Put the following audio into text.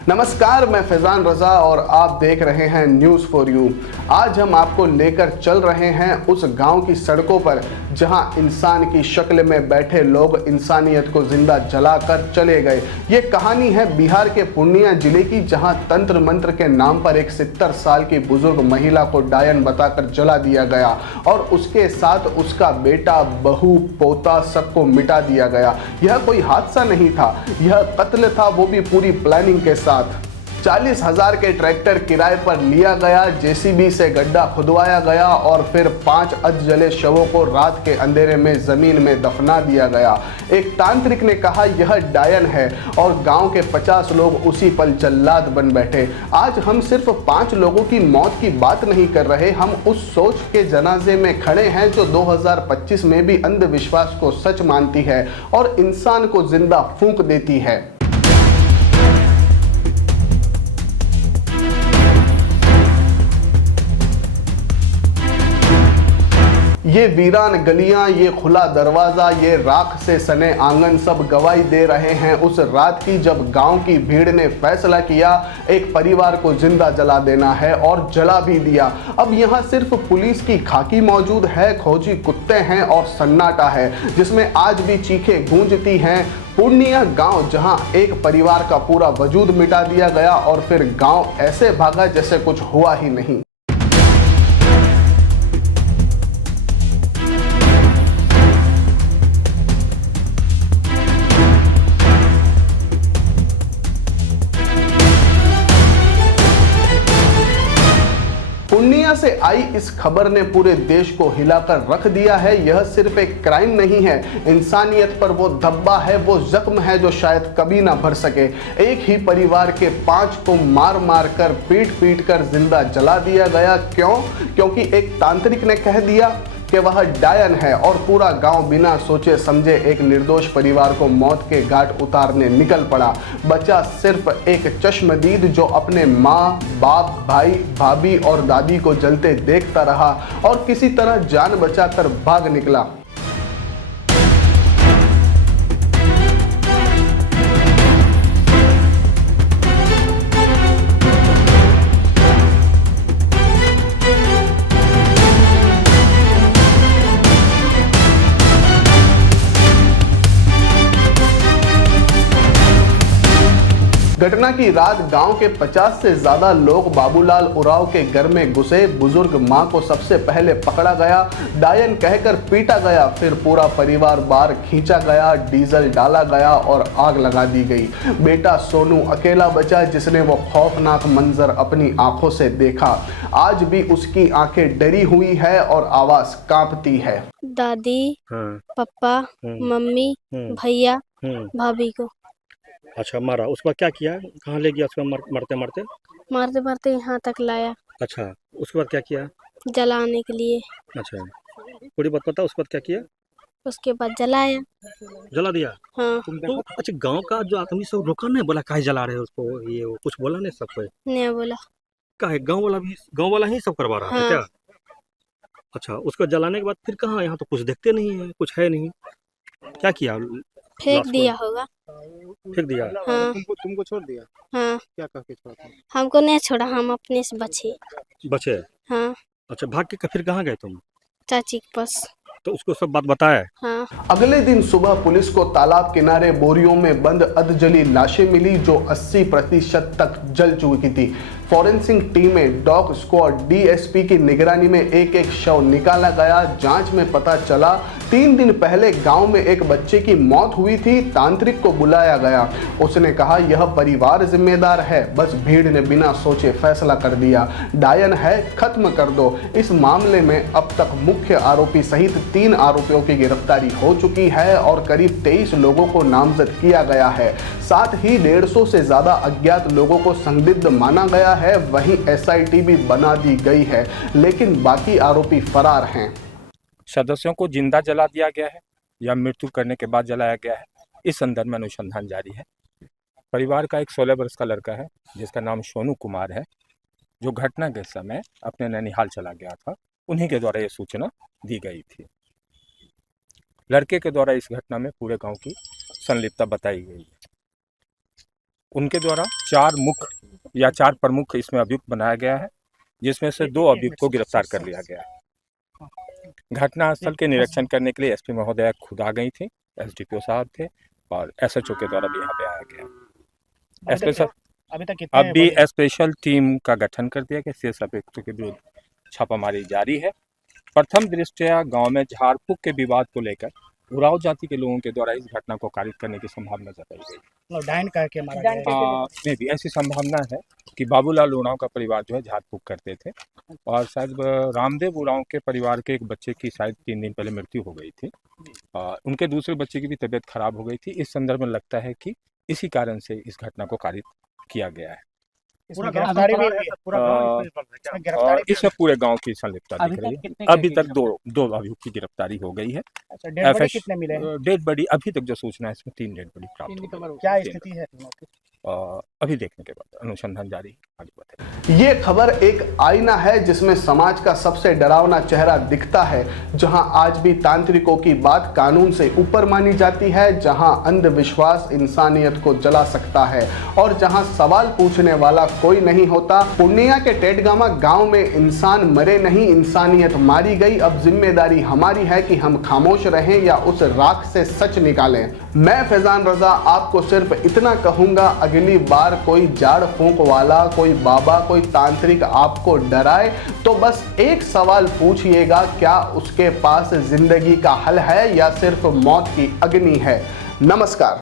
नमस्कार, मैं फैजान रजा और आप देख रहे हैं न्यूज़ फॉर यू। आज हम आपको लेकर चल रहे हैं उस गांव की सड़कों पर जहां इंसान की शक्ल में बैठे लोग इंसानियत को जिंदा जलाकर चले गए। ये कहानी है बिहार के पूर्णिया जिले की, जहां तंत्र मंत्र के नाम पर एक 70 साल की बुजुर्ग महिला को डायन बताकर जला दिया गया और उसके साथ उसका बेटा, बहू, पोता सबको मिटा दिया गया। यह कोई हादसा नहीं था, यह कत्ल था, वो भी पूरी प्लानिंग के साथ। 40,000 के ट्रैक्टर किराए पर लिया गया, जेसीबी से गड्ढा खुदवाया गया और फिर 5 अधजले शवों को रात के अंधेरे में जमीन में दफना दिया गया। एक तांत्रिक ने कहा यह डायन है और गांव के 50 लोग उसी पल जल्लाद बन बैठे। आज हम सिर्फ 5 लोगों की मौत की बात नहीं कर रहे, हम उस सोच के जनाजे में खड़े हैं जो 2025 में भी अंधविश्वास को सच मानती है और इंसान को जिंदा फूंक देती है। ये वीरान गलियां, ये खुला दरवाजा, ये राख से सने आंगन सब गवाही दे रहे हैं उस रात की जब गांव की भीड़ ने फैसला किया एक परिवार को जिंदा जला देना है, और जला भी दिया। अब यहां सिर्फ पुलिस की खाकी मौजूद है, खोजी कुत्ते हैं और सन्नाटा है जिसमें आज भी चीखें गूंजती हैं। पूर्णिया गांव जहां एक परिवार का पूरा वजूद मिटा दिया गया और फिर गांव ऐसे भागा जैसे कुछ हुआ ही नहीं। पूर्णिया से आई इस खबर ने पूरे देश को हिलाकर रख दिया है। यह सिर्फ एक क्राइम नहीं है, इंसानियत पर वो धब्बा है, वो जख्म है जो शायद कभी ना भर सके। एक ही परिवार के 5 को मार मार कर, पीट पीट कर जिंदा जला दिया गया। क्यों? क्योंकि एक तांत्रिक ने कह दिया कि वह डायन है और पूरा गांव बिना सोचे समझे एक निर्दोष परिवार को मौत के घाट उतारने निकल पड़ा। बचा सिर्फ एक चश्मदीद जो अपने माँ, बाप, भाई, भाभी और दादी को जलते देखता रहा और किसी तरह जान बचाकर भाग निकला। घटना की रात गांव के 50 से ज्यादा लोग बाबूलाल उरांव के घर में घुसे। बुजुर्ग मां को सबसे पहले पकड़ा गया, डायन कहकर पीटा गया, फिर पूरा परिवार बाहर खींचा गया, डीजल डाला गया और आग लगा दी गई। बेटा सोनू अकेला बचा जिसने वो खौफनाक मंजर अपनी आंखों से देखा। आज भी उसकी आंखें डरी हुई है और आवाज कांपती है। दादी, पापा, मम्मी, भैया, भाभी को। अच्छा, मारा। उसके बाद क्या किया? कहाँ ले गया उसको? मारते मारते मारते मारते यहाँ तक लाया। अच्छा, उसके बाद क्या किया? जलाने के लिए। अच्छा, पूरी बात पता? उसके बाद क्या किया? उसके बाद जलाया। जला दिया? हाँ। तो अच्छा, गांव का जो आदमी सब रोका नहीं, बोला काहे जला रहे हो उसको, ये वो कुछ बोला नहीं? सब कोई नहीं बोला। काहे? गांव वाला ही सब करवा रहा है हाँ। क्या? अच्छा, उसको जलाने के बाद फिर कहाँ? यहाँ तो कुछ देखते नहीं है, कुछ है नहीं। क्या किया? फेंक दिया होगा। फेंक दिया? हाँ। तुमको छोड़ दिया? हाँ। क्या कह के छोड़ा? हमको नहीं छोड़ा, हम अपने से बचे। बचे? हाँ। अच्छा, भाग के फिर कहाँ गए तुम? चाची के पास। तो उसको सब बात बताया? हाँ। अगले दिन सुबह पुलिस को तालाब किनारे बोरियों में बंद अधजली लाशें मिली जो 80% तक जल चुकी थी। फॉरेंसिक टीमें, डॉग स्क्वाड, डीएसपी की निगरानी में एक एक शव निकाला गया। जांच में पता चला 3 दिन पहले गांव में एक बच्चे की मौत हुई थी। तांत्रिक को बुलाया गया, उसने कहा यह परिवार जिम्मेदार है, बस भीड़ ने बिना सोचे फैसला कर दिया, डायन है, खत्म कर दो। इस मामले में अब तक मुख्य आरोपी सहित 3 आरोपियों की गिरफ्तारी हो चुकी है और करीब 23 लोगों को नामजद किया गया है। साथ ही 150 से ज्यादा अज्ञात लोगों को संदिग्ध माना गया है। वहीं एसआईटी भी बना दी गई है, लेकिन बाकी आरोपी फरार हैं। सदस्यों को जिंदा जला दिया गया है या मृत्यु करने के बाद जलाया गया है, इस संदर्भ में अनुसंधान जारी है। परिवार का एक 16 वर्ष का लड़का है जिसका नाम सोनू कुमार है, जो घटना के समय अपने नैनीहाल चला गया था। उन्हीं के द्वारा ये सूचना दी गई थी। लड़के के द्वारा इस घटना में पूरे गांव की संलिप्तता बताई गई है। उनके द्वारा 4 मुख्य या 4 प्रमुख इसमें अभियुक्त बनाया गया है, जिसमें से 2 अभियुक्त को गिरफ्तार कर लिया गया है। घटनास्थल के निरीक्षण करने के लिए एसपी महोदया खुद आ गई थी, एसडीपीओ साहब थे और एसएचओ के द्वारा भी यहाँ पे आया गया। अभी स्पेशल टीम का गठन कर दिया गया, शेष अभियुक्तों के विरुद्ध छापामारी जारी है। प्रथम दृष्टया गांव में झाड़ फूक के विवाद को लेकर उराव जाति के लोगों के द्वारा इस घटना को कारित करने की संभावना जताई गई। डायन कह के मारा गया। में भी ऐसी संभावना है कि बाबूलाल उरांव का परिवार जो है झाड़ फूक करते थे और शायद रामदेव उरांव के परिवार के एक बच्चे की शायद 3 दिन पहले मृत्यु हो गई थी। उनके दूसरे बच्चे की भी तबीयत खराब हो गई थी। इस संदर्भ में लगता है कि इसी कारण से इस घटना को कारित किया गया है। इसमें गिरफ्तारी भी हुई है। और इसमें पूरे गांव की संलिप्तता दिख रही है। अभी तक दो अभियुक्त की गिरफ्तारी हो गई है। डेड बॉडी कितने मिले? डेड बॉडी अभी तक जो सूचना है इसमें 3 डेड बॉडी प्राप्त हुई। क्या स्थिति है? अभी देखने के बाद अनुसंधान जारी आगे बढ़ेगा। ये खबर एक आईना है जिसमें समाज का सबसे डरावना चेहरा दिखता है, जहां आज भी तांत्रिकों की बात कानून से ऊपर मानी जाती है, जहां अंधविश्वास इंसानियत को जला सकता है और जहां सवाल पूछने वाला कोई नहीं होता। पूर्णिया के टेटगामा गांव में इंसान मरे नहीं, इंसानियत मारी गई। अब जिम्मेदारी हमारी है कि हम खामोश रहें या उस राख से सच निकालें। मैं फैजान रजा आपको सिर्फ इतना कहूंगा, अगली बार कोई झाड़ फूंक वाला, कोई बाबा, कोई तांत्रिक आपको डराए तो बस एक सवाल पूछिएगा, क्या उसके पास जिंदगी का हल है या सिर्फ मौत की अग्नि है। नमस्कार।